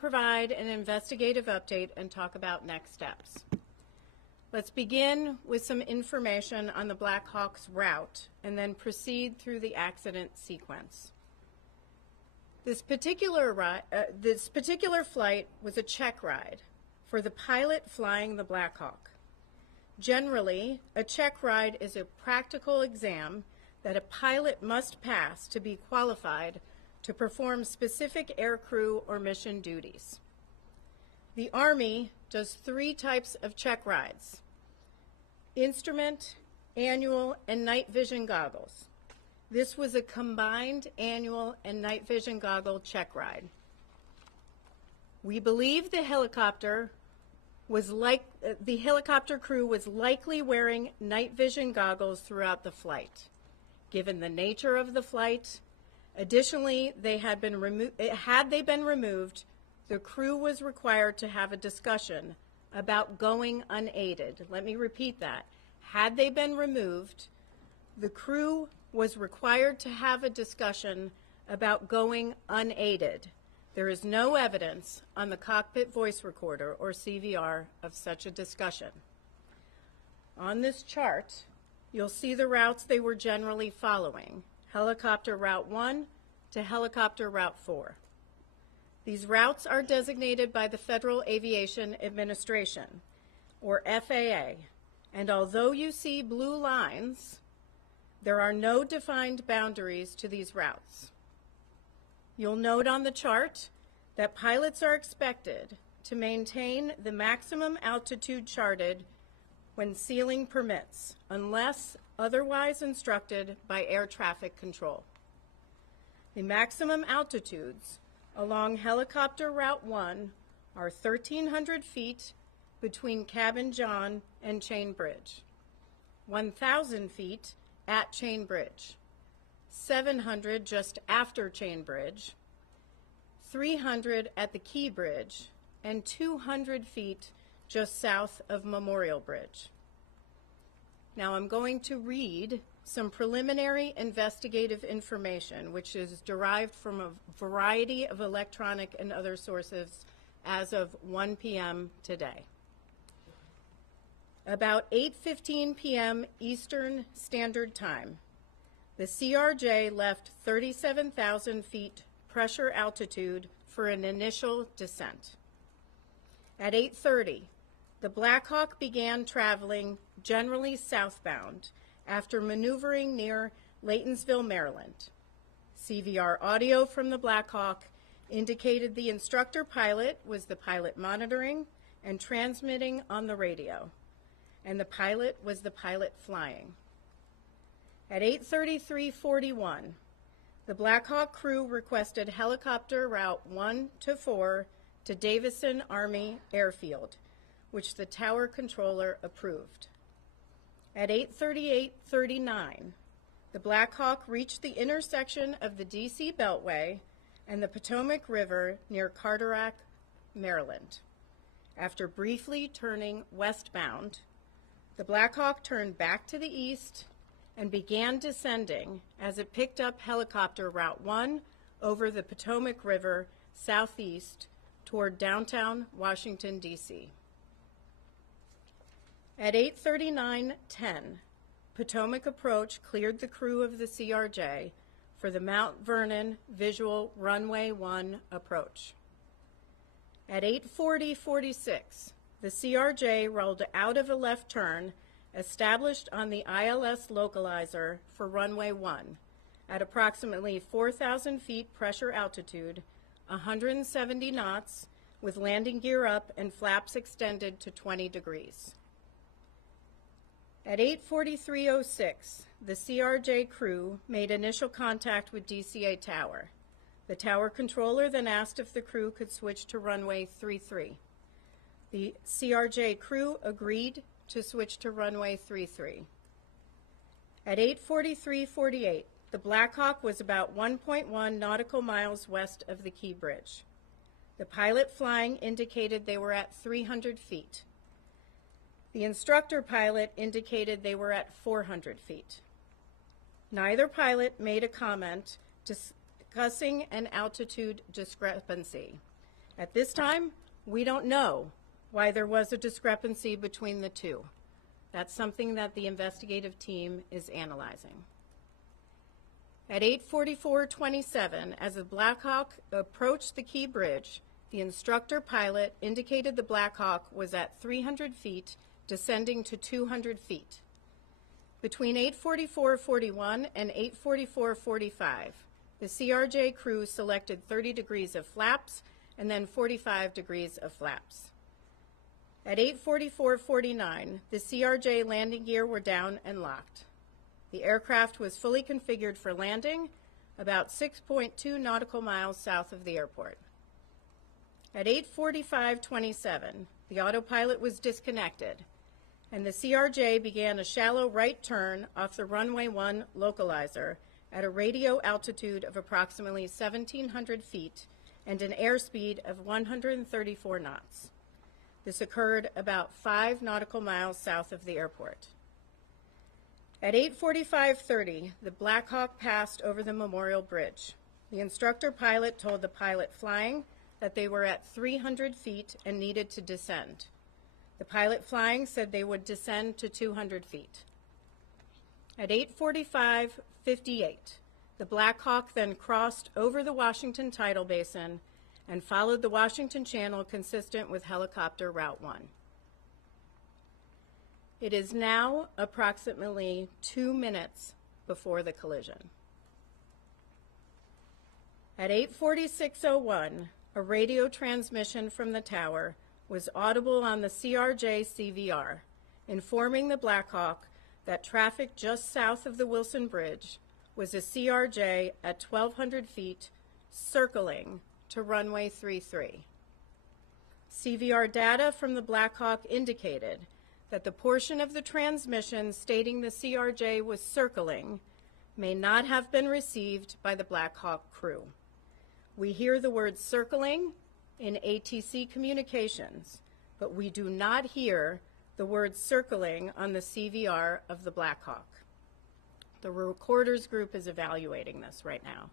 provide an investigative update and talk about next steps. Let's begin with some information on the Black Hawk's route and then proceed through the accident sequence. This particular flight was a check ride for the pilot flying the Black Hawk. Generally, a check ride is a practical exam that a pilot must pass to be qualified to perform specific aircrew or mission duties. The Army does 3 types of check rides: instrument, annual, and night vision goggles. This was a combined annual and night vision goggle check ride. We believe the helicopter crew was likely wearing night vision goggles throughout the flight, given the nature of the flight. Additionally, had they been removed, the crew was required to have a discussion about going unaided. Let me repeat that. Had they been removed, the crew was required to have a discussion about going unaided. There is no evidence on the cockpit voice recorder, or CVR, of such a discussion. On this chart, you'll see the routes they were generally following: Helicopter Route 1 to Helicopter Route 4. These routes are designated by the Federal Aviation Administration, or FAA, and although you see blue lines, there are no defined boundaries to these routes. You'll note on the chart that pilots are expected to maintain the maximum altitude charted when ceiling permits, unless otherwise instructed by air traffic control. The maximum altitudes along Helicopter Route 1 are 1,300 feet between Cabin John and Chain Bridge, 1,000 feet at Chain Bridge, 700 just after Chain Bridge, 300 at the Key Bridge, and 200 feet just south of Memorial Bridge. Now I'm going to read some preliminary investigative information, which is derived from a variety of electronic and other sources as of 1 p.m. today. About 8:15 p.m. Eastern Standard Time, the CRJ left 37,000 feet pressure altitude for an initial descent. At 8:30, the Black Hawk began traveling generally southbound after maneuvering near Laytonsville, Maryland. CVR audio from the Black Hawk indicated the instructor pilot was the pilot monitoring and transmitting on the radio, and the pilot was the pilot flying. At 8:33:41, the Black Hawk crew requested Helicopter Route 1 to 4 to Davison Army Airfield, which the tower controller approved. At 8:38:39, the Black Hawk reached the intersection of the D.C. Beltway and the Potomac River near Carteret, Maryland. After briefly turning westbound, the Black Hawk turned back to the east and began descending as it picked up Helicopter Route 1 over the Potomac River southeast toward downtown Washington, D.C. At 8:39:10, Potomac approach cleared the crew of the CRJ for the Mount Vernon Visual Runway 1 approach. At 8:40:46, the CRJ rolled out of a left turn established on the ILS localizer for Runway 1 at approximately 4,000 feet pressure altitude, 170 knots, with landing gear up and flaps extended to 20 degrees. At 8:43:06, the CRJ crew made initial contact with DCA Tower. The tower controller then asked if the crew could switch to runway 33. The CRJ crew agreed to switch to runway 33. At 8:43:48, the Black Hawk was about 1.1 nautical miles west of the Key Bridge. The pilot flying indicated they were at 300 feet. The instructor pilot indicated they were at 400 feet. Neither pilot made a comment discussing an altitude discrepancy, At this time, we don't know why there was a discrepancy between the two. That's something that the investigative team is analyzing. At 8:44:27, as the Black Hawk approached the Key Bridge, the instructor pilot indicated the Black Hawk was at 300 feet, descending to 200 feet. Between 8:44:41 and 8:44:45, the CRJ crew selected 30 degrees of flaps and then 45 degrees of flaps. At 8:44:49, the CRJ landing gear were down and locked. The aircraft was fully configured for landing about 6.2 nautical miles south of the airport. At 8:45:27, the autopilot was disconnected, and the CRJ began a shallow right turn off the runway 1 localizer at a radio altitude of approximately 1,700 feet and an airspeed of 134 knots. This occurred about 5 nautical miles south of the airport. At 8:45:30, the Black Hawk passed over the Memorial Bridge. The instructor pilot told the pilot flying that they were at 300 feet and needed to descend. The pilot flying said they would descend to 200 feet. At 8:45:58, the Black Hawk then crossed over the Washington Tidal Basin and followed the Washington Channel consistent with helicopter Route 1. It is now approximately 2 minutes before the collision. At 8:46:01, a radio transmission from the tower was audible on the CRJ CVR, informing the Black Hawk that traffic just south of the Wilson Bridge was a CRJ at 1,200 feet circling to runway 33. CVR data from the Black Hawk indicated that the portion of the transmission stating the CRJ was circling may not have been received by the Black Hawk crew. We hear the word circling in ATC communications, but we do not hear the word circling on the CVR of the Black Hawk. The recorders group is evaluating this right now.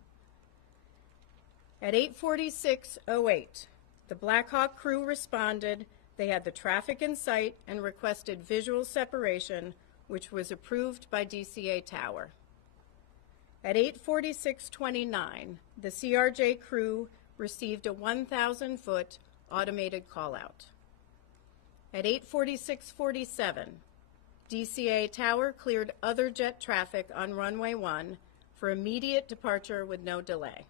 At 8:46:08, the Black Hawk crew responded. They had the traffic in sight and requested visual separation, which was approved by DCA Tower. At 8:46:29, the CRJ crew received a 1,000-foot automated call-out. At 8:46:47, DCA Tower cleared other jet traffic on runway 1 for immediate departure with no delay.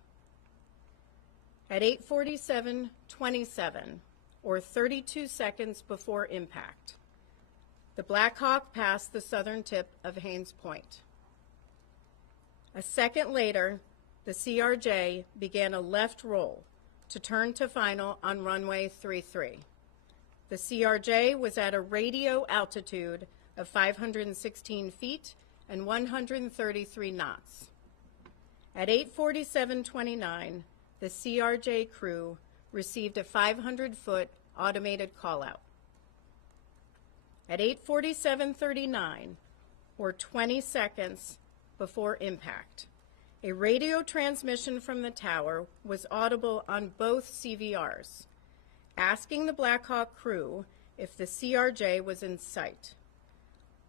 At 8:47:27, or 32 seconds before impact, the Black Hawk passed the southern tip of Haines Point. A second later, the CRJ began a left roll to turn to final on runway 33. The CRJ was at a radio altitude of 516 feet and 133 knots. At 8:47:29, the CRJ crew received a 500-foot automated call-out. At 8:47:39, or 20 seconds before impact, a radio transmission from the tower was audible on both CVRs, asking the Black Hawk crew if the CRJ was in sight.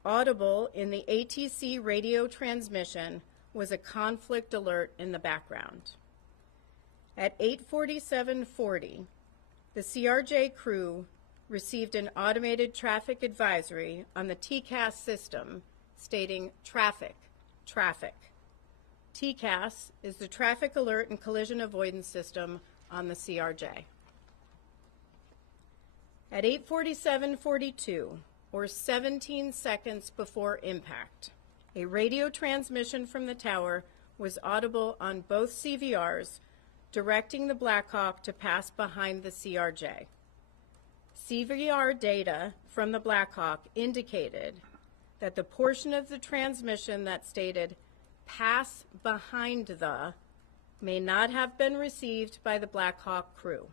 Audible in the ATC radio transmission was a conflict alert in the background. At 8:47:40, the CRJ crew received an automated traffic advisory on the TCAS system stating traffic, traffic. TCAS is the Traffic Alert and Collision Avoidance System on the CRJ. At 8:47:42, or 17 seconds before impact, a radio transmission from the tower was audible on both CVRs, directing the Black Hawk to pass behind the CRJ. CVR data from the Black Hawk indicated that the portion of the transmission that stated "pass behind the" may not have been received by the Black Hawk crew.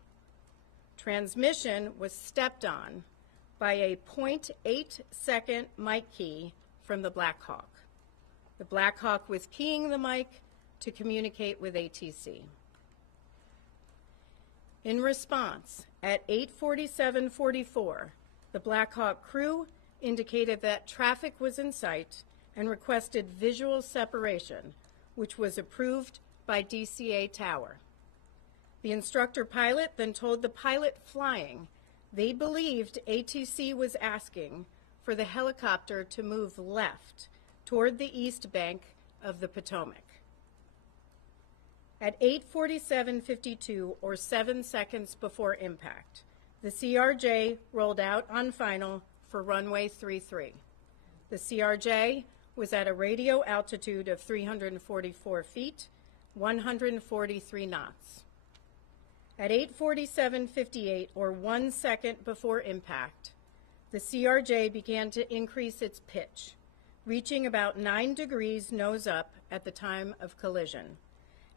Transmission was stepped on by a 0.8-second mic key from the Black Hawk. The Black Hawk was keying the mic to communicate with ATC. In response, at 8:47:44, the Black Hawk crew indicated that traffic was in sight and requested visual separation, which was approved by DCA Tower. The instructor pilot then told the pilot flying they believed ATC was asking for the helicopter to move left toward the east bank of the Potomac. At 8:47:52, or 7 seconds before impact, the CRJ rolled out on final for runway 33. The CRJ was at a radio altitude of 344 feet, 143 knots. At 8:47:58, or 1 second before impact, the CRJ began to increase its pitch, reaching about 9 degrees nose up at the time of collision.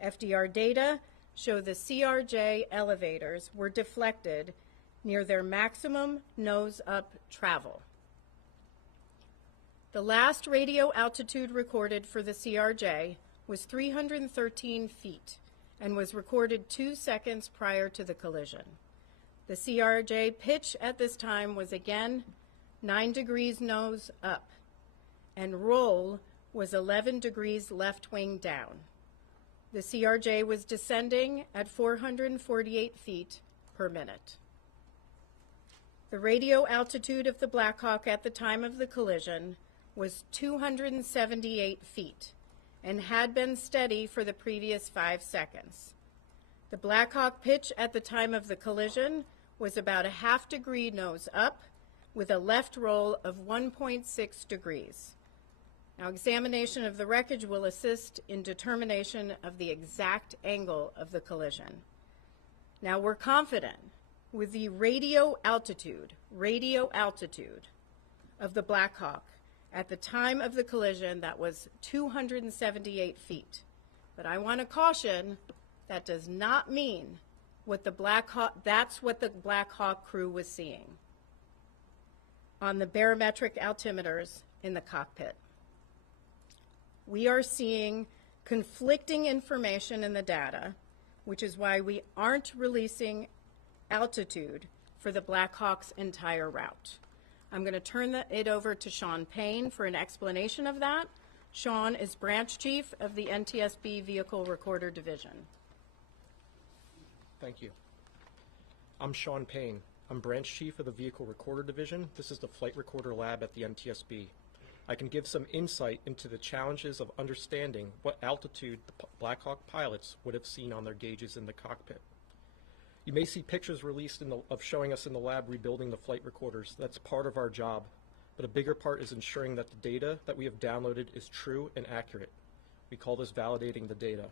FDR data show the CRJ elevators were deflected near their maximum nose-up travel. The last radio altitude recorded for the CRJ was 313 feet and was recorded 2 seconds prior to the collision. The CRJ pitch at this time was again 9 degrees nose up, and roll was 11 degrees left wing down. The CRJ was descending at 448 feet per minute. The radio altitude of the Black Hawk at the time of the collision was 278 feet and had been steady for the previous 5 seconds. The Black Hawk pitch at the time of the collision was about a half degree nose up with a left roll of 1.6 degrees. Now, examination of the wreckage will assist in determination of the exact angle of the collision. Now, we're confident with the radio altitude of the Black Hawk at the time of the collision that was 278 feet. But I want to caution, that does not mean that's what the Black Hawk crew was seeing on the barometric altimeters in the cockpit. We are seeing conflicting information in the data, which is why we aren't releasing altitude for the Black Hawk's entire route. I'm going to turn it over to Sean Payne for an explanation of that. Sean is branch chief of the NTSB Vehicle Recorder Division. Thank you. I'm Sean Payne. I'm branch chief of the Vehicle Recorder Division. This is the flight recorder lab at the NTSB. I can give some insight into the challenges of understanding what altitude the Black Hawk pilots would have seen on their gauges in the cockpit. You may see pictures released of showing us in the lab rebuilding the flight recorders. That's part of our job, but a bigger part is ensuring that the data that we have downloaded is true and accurate. We call this validating the data.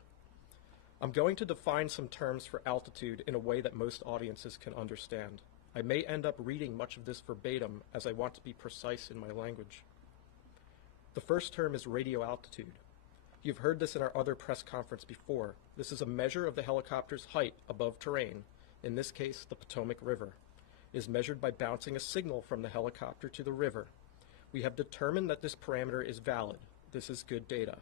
I'm going to define some terms for altitude in a way that most audiences can understand. I may end up reading much of this verbatim as I want to be precise in my language. The first term is radio altitude. You've heard this in our other press conference before. This is a measure of the helicopter's height above terrain, in this case the Potomac River. It is measured by bouncing a signal from the helicopter to the river. We have determined that this parameter is valid. This is good data.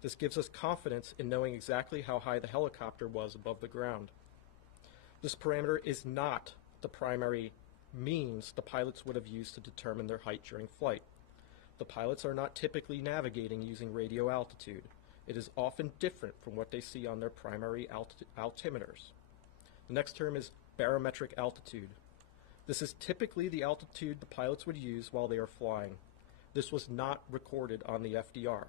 This gives us confidence in knowing exactly how high the helicopter was above the ground. This parameter is not the primary means the pilots would have used to determine their height during flight. The pilots are not typically navigating using radio altitude. It is often different from what they see on their primary altimeters. The next term is barometric altitude. This is typically the altitude the pilots would use while they are flying. This was not recorded on the FDR.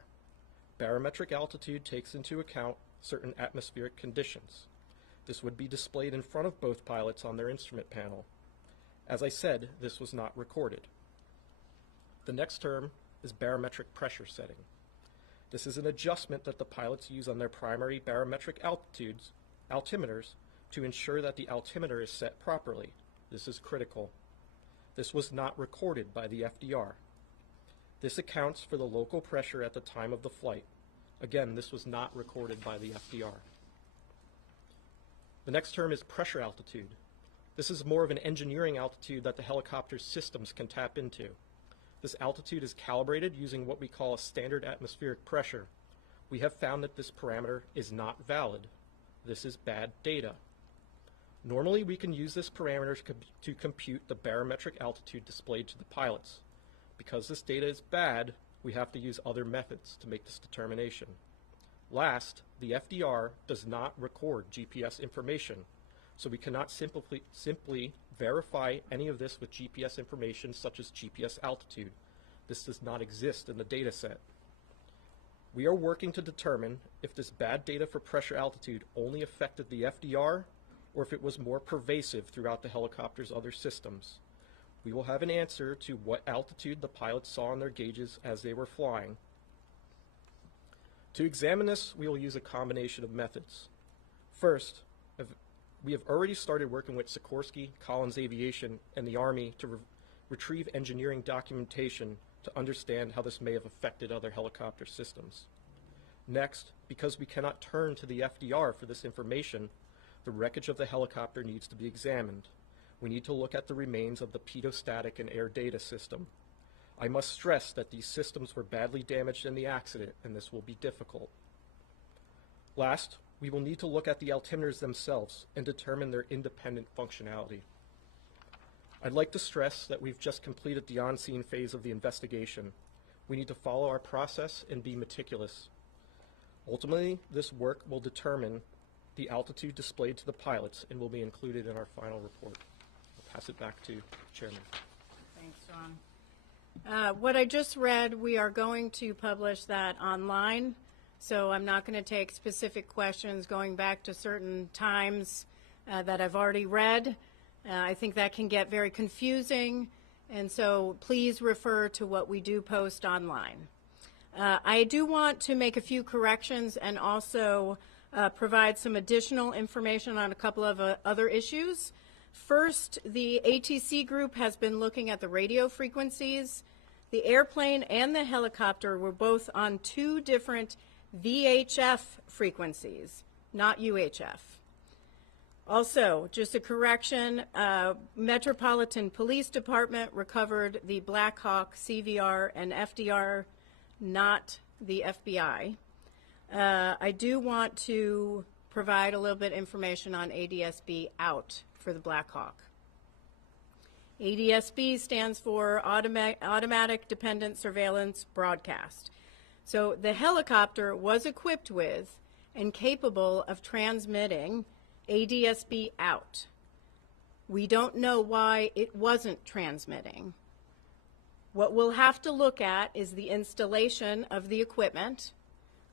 Barometric altitude takes into account certain atmospheric conditions. This would be displayed in front of both pilots on their instrument panel. As I said, this was not recorded. The next term is barometric pressure setting. This is an adjustment that the pilots use on their primary barometric altimeters to ensure that the altimeter is set properly. This is critical. This was not recorded by the FDR. This accounts for the local pressure at the time of the flight. Again, this was not recorded by the FDR. The next term is pressure altitude. This is more of an engineering altitude that the helicopter's systems can tap into. This altitude is calibrated using what we call a standard atmospheric pressure. We have found that this parameter is not valid. This is bad data. Normally, we can use this parameter to compute the barometric altitude displayed to the pilots. Because this data is bad, we have to use other methods to make this determination. Last, the FDR does not record GPS information, so we cannot simply verify any of this with GPS information such as GPS altitude. This does not exist in the data set. We are working to determine if this bad data for pressure altitude only affected the FDR or if it was more pervasive throughout the helicopter's other systems. We will have an answer to what altitude the pilots saw on their gauges as they were flying. To examine this, we will use a combination of methods. First, we have already started working with Sikorsky, Collins Aviation, and the Army to retrieve engineering documentation to understand how this may have affected other helicopter systems. Next, because we cannot turn to the FDR for this information, the wreckage of the helicopter needs to be examined. We need to look at the remains of the pedostatic and air data system. I must stress that these systems were badly damaged in the accident, and this will be difficult. Last, we will need to look at the altimeters themselves and determine their independent functionality. I'd like to stress that we've just completed the on-scene phase of the investigation. We need to follow our process and be meticulous. Ultimately, this work will determine the altitude displayed to the pilots and will be included in our final report. I'll pass it back to Chairman. Thanks, John. What I just read, we are going to publish that online, so I'm not going to take specific questions going back to certain times that I've already read. I think that can get very confusing, and so please refer to what we do post online. I do want to make a few corrections and also provide some additional information on a couple of other issues. First, the ATC group has been looking at the radio frequencies. The airplane and the helicopter were both on two different VHF frequencies, not UHF. Also, just a correction, Metropolitan Police Department recovered the Black Hawk CVR and FDR, not the FBI. I do want to provide a little bit of information on ADSB out for the Black Hawk. ADSB stands for Automatic Dependent Surveillance Broadcast. So the helicopter was equipped with and capable of transmitting ADSB out. We don't know why it wasn't transmitting. What we'll have to look at is the installation of the equipment.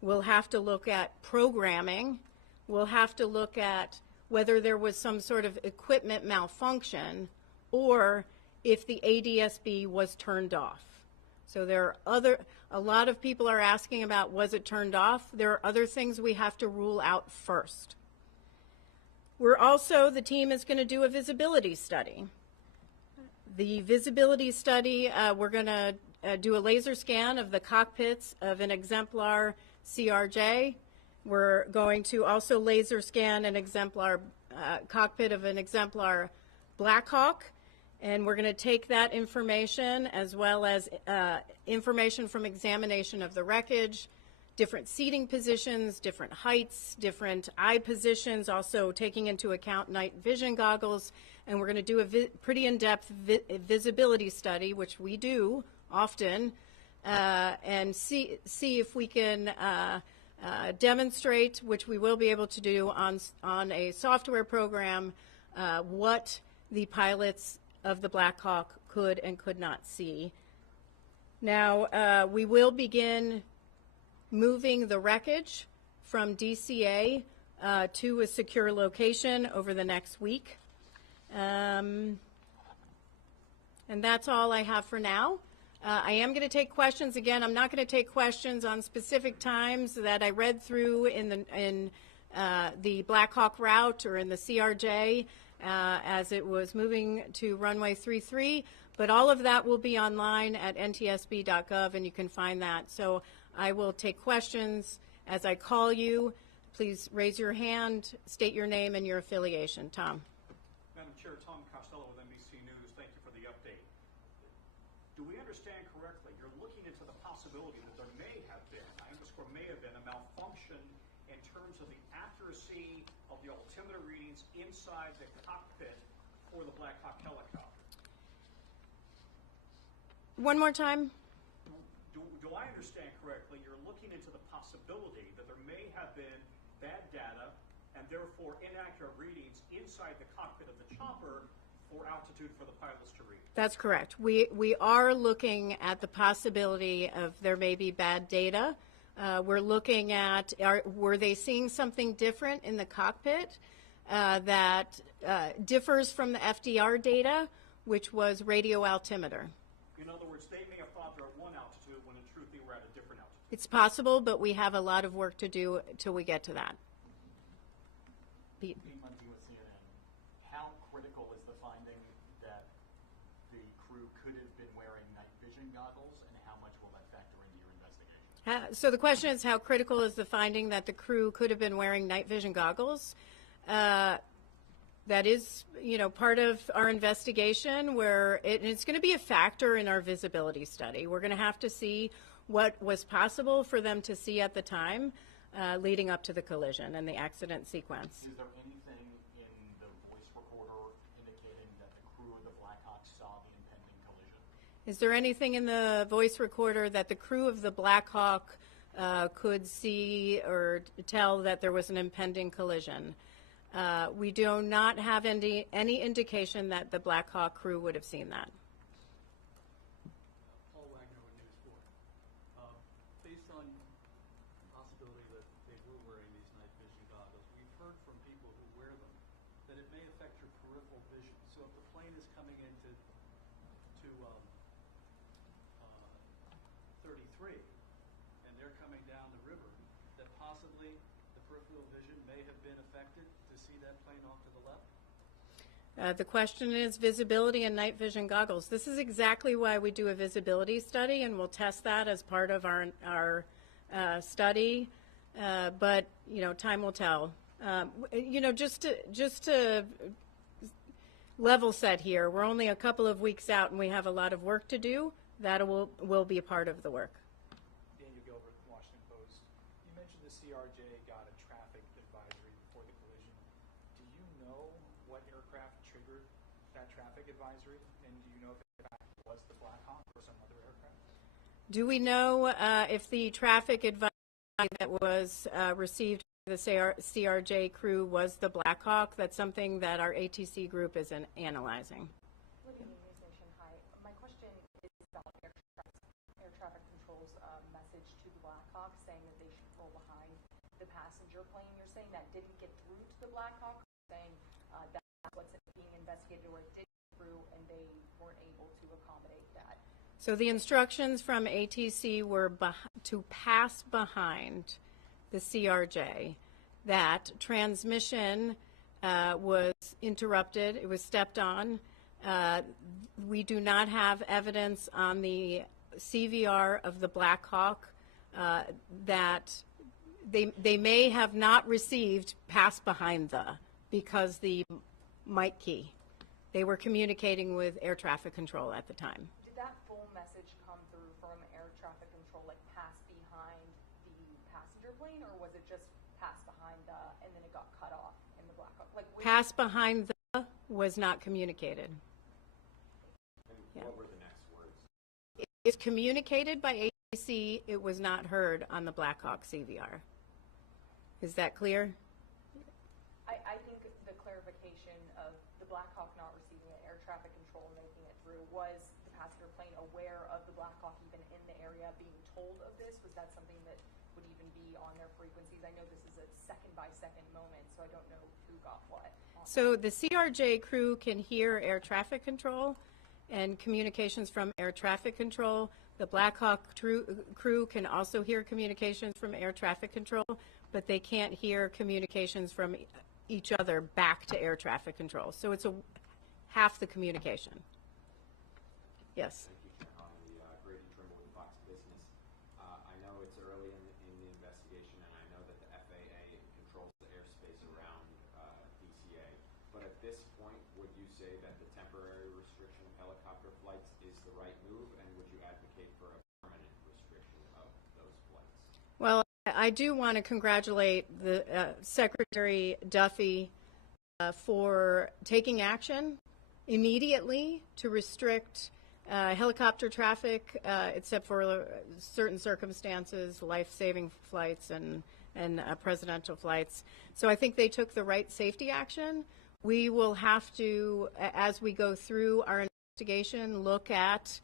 We'll have to look at programming. We'll have to look at whether there was some sort of equipment malfunction or if the ADSB was turned off. So there are a lot of people are asking about, was it turned off? There are other things we have to rule out first. The team is going to do a visibility study. The visibility study, we're going to do a laser scan of the cockpits of an exemplar CRJ. We're going to also laser scan an exemplar cockpit of an exemplar Black Hawk. And we're going to take that information as well as information from examination of the wreckage, different seating positions, different heights, different eye positions, also taking into account night vision goggles. And we're going to do a pretty in-depth visibility study, which we do often, and see if we can demonstrate, which we will be able to do on a software program, what the pilots of the Black Hawk could and could not see. Now, we will begin moving the wreckage from DCA to a secure location over the next week. And that's all I have for now. I am going to take questions. Again, I'm not going to take questions on specific times that I read through in the Black Hawk route or in the CRJ as it was moving to runway 33, but all of that will be online at ntsb.gov, and you can find that. So I will take questions as I call you. Please raise your hand, state your name and your affiliation. Tom. Madam Chair, Tom Costello with NBC News. Thank you for the update. Do we understand correctly, you're looking into the possibility that there may have been, I underscore may have been, a malfunction in terms of the accuracy of the altimeter readings inside the cockpit for the Black Hawk helicopter. One more time. Do I understand correctly, you're looking into the possibility that there may have been bad data and therefore inaccurate readings inside the cockpit of the chopper for altitude for the pilots to read? That's correct. We are looking at the possibility of there may be bad data. We're looking at, were they seeing something different in the cockpit that differs from the FDR data, which was radio altimeter? In other words, they may have thought they're at one altitude when in truth they were at a different altitude. It's possible, but we have a lot of work to do till we get to that. Pete. With CNN, how critical is the finding that the crew could have been wearing night vision goggles, and how much will that factor into your investigation? So the question is, how critical is the finding that the crew could have been wearing night vision goggles? That is, part of our investigation where it's going to be a factor in our visibility study. We're going to have to see what was possible for them to see at the time leading up to the collision and the accident sequence. Is there anything in the voice recorder indicating that the crew of the Black Hawk saw the impending collision? Is there anything in the voice recorder that the crew of the Black Hawk could see or tell that there was an impending collision? We do not have any indication that the Black Hawk crew would have seen that. Paul Wagner with News 4. Based on the possibility that they were wearing these night vision goggles, we've heard from people who wear them that it may affect your peripheral vision. So if the plane is coming into 33 and they're coming down the river, that possibly the peripheral vision may have been affected to see that plane off to the left? The question is visibility and night vision goggles. This is exactly why we do a visibility study, and we'll test that as part of our study. But time will tell. Just to level set here, we're only a couple of weeks out, and we have a lot of work to do. That will be a part of the work. Daniel Gilbert, Washington Post. You mentioned the CRJ got a traffic advisory before the collision. Do you know what aircraft triggered that traffic advisory? And do you know if it was the Black Hawk or some other aircraft? Do we know if the traffic advisory that was received by the CRJ crew was the Black Hawk? That's something that our ATC group is analyzing. Traffic control's message to the Black Hawk saying that they should roll behind the passenger plane. You're saying that didn't get through to the Black Hawk, saying that's what's being investigated, or it did get through and they weren't able to accommodate that. So the instructions from ATC were to pass behind the CRJ. That transmission was interrupted. It was stepped on. We do not have evidence on the CVR of the Black Hawk that they may have not received pass behind because the mic key. They were communicating with air traffic control at the time. Did that full message come through from air traffic control, like pass behind the passenger plane, or was it just pass behind and then it got cut off in the Black Hawk? Pass behind was not communicated. And what were the next words? It's communicated by ATC. It was not heard on the Black Hawk CVR. Is that clear? I think the clarification of the Black Hawk not receiving it, air traffic control making it through, was the passenger plane aware of the Black Hawk even in the area being told of this? Was that something that would even be on their frequencies? I know this is a second-by-second moment, so I don't know who got what. So the CRJ crew can hear air traffic control and communications from air traffic control. The Black Hawk crew can also hear communications from air traffic control, but they can't hear communications from each other back to air traffic control. So it's half the communication. Yes. Thank you, Chair. Grady Trimble with Fox Business. I know it's early in the investigation, and I know that the FAA controls the airspace around DCA. But at this point, would you say that the temporary restriction of helicopter flights is the right move, and would you advocate for a permanent restriction of those flights? Well, I do want to congratulate the Secretary Duffy for taking action immediately to restrict helicopter traffic, except for certain circumstances, life-saving flights and presidential flights. So I think they took the right safety action. We will have to, as we go through our investigation, look at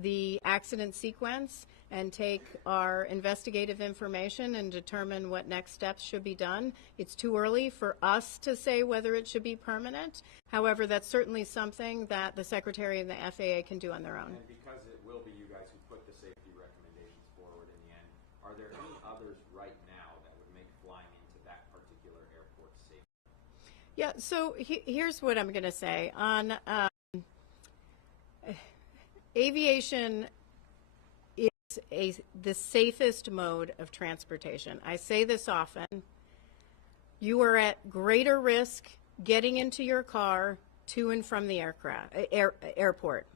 the accident sequence and take our investigative information and determine what next steps should be done. It's too early for us to say whether it should be permanent. However, that's certainly something that the Secretary and the FAA can do on their own. And because it will be you guys who put the safety recommendations forward in the end, are there any others right now that would make flying into that particular airport safe? Yeah, so here's what I'm going to say. On aviation is the safest mode of transportation. I say this often. You are at greater risk getting into your car to and from the airport.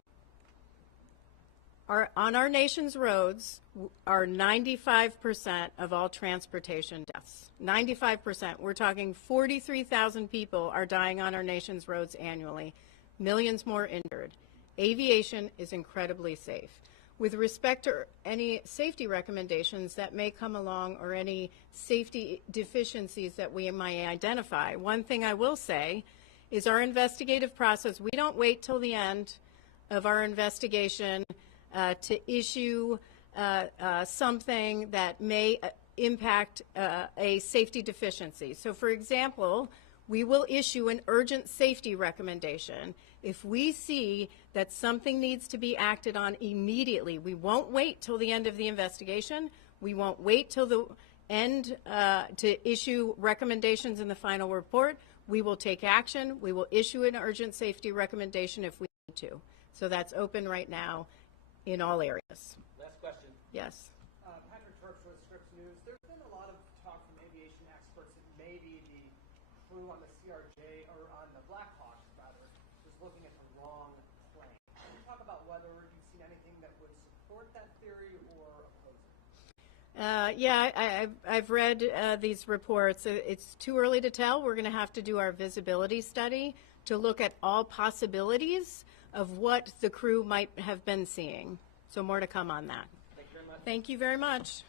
On our nation's roads are 95% of all transportation deaths. 95%. We're talking 43,000 people are dying on our nation's roads annually, millions more injured. Aviation is incredibly safe. With respect to any safety recommendations that may come along or any safety deficiencies that we might identify, one thing I will say is our investigative process, we don't wait till the end of our investigation to issue something that may impact a safety deficiency. So, for example, we will issue an urgent safety recommendation if we see that something needs to be acted on immediately. We won't wait till the end of the investigation. We won't wait till the end to issue recommendations in the final report. We will take action. We will issue an urgent safety recommendation if we need to. So that's open right now in all areas. Last question. Yes. Patrick Turk for the Scripps News. There's been a lot of talk from aviation experts that maybe the crew on the CRJ, or on the Black Hawk, rather, was looking at the wrong plane. Can you talk about whether you've seen anything that would support that theory or oppose it? Yeah, I've read these reports. It's too early to tell. We're going to have to do our visibility study to look at all possibilities of what the crew might have been seeing. So more to come on that. Thank you very much. Thank you very much.